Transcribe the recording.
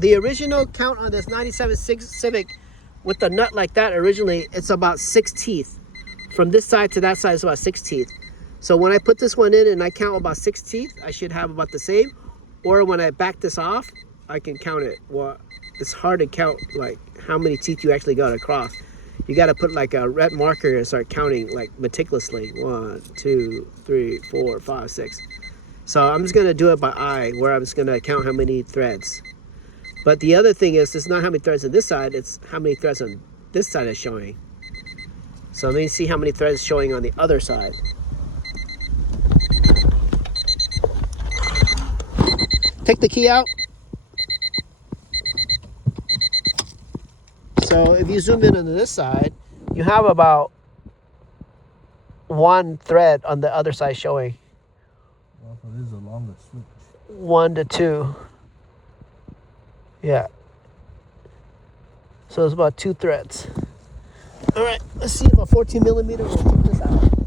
the original count on this 97 Civic with the nut like that, originally, it's about 6 teeth. From this side to that side is about 6 teeth. So when I put this one in and I count about 6 teeth, I should have about the same. Or when I back this off, I can count it. Well, it's hard to count like how many teeth you actually got across. You got to put like a red marker and start counting like meticulously. 1, 2, 3, 4, 5, 6. So I'm just gonna do it by eye, where I'm just gonna count how many threads. But the other thing is, it's not how many threads on this side, it's how many threads on this side is showing. So let me see how many threads showing on the other side. Take the key out. So if you zoom in on this side, you have about 1 thread on the other side showing. Well, so this is a longer switch. 1 to 2. Yeah. So it's about 2 threads. All right, let's see if a 14 millimeter will pick this out.